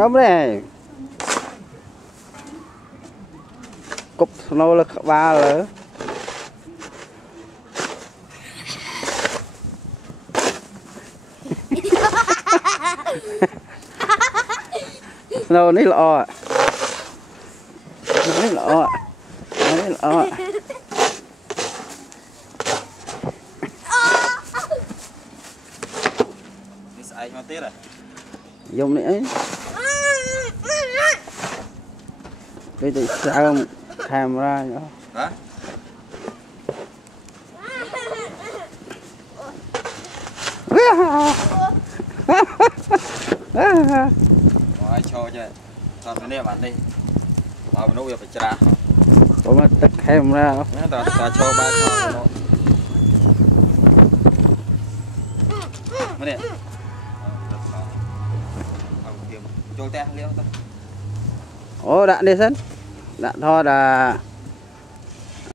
Ngắm này cục nô là ba rồi nô ní lọ ní lọ ní lọ ai mà tiếc à dùng này ấy bây giờ sao camera nữa hả ai cho chứ sao cái này bạn đi bao nhiêu việc phải trả có mà tắt camera ta cho ba con nè cho te liêu thôi ồ đạn đi sân đạn thôi là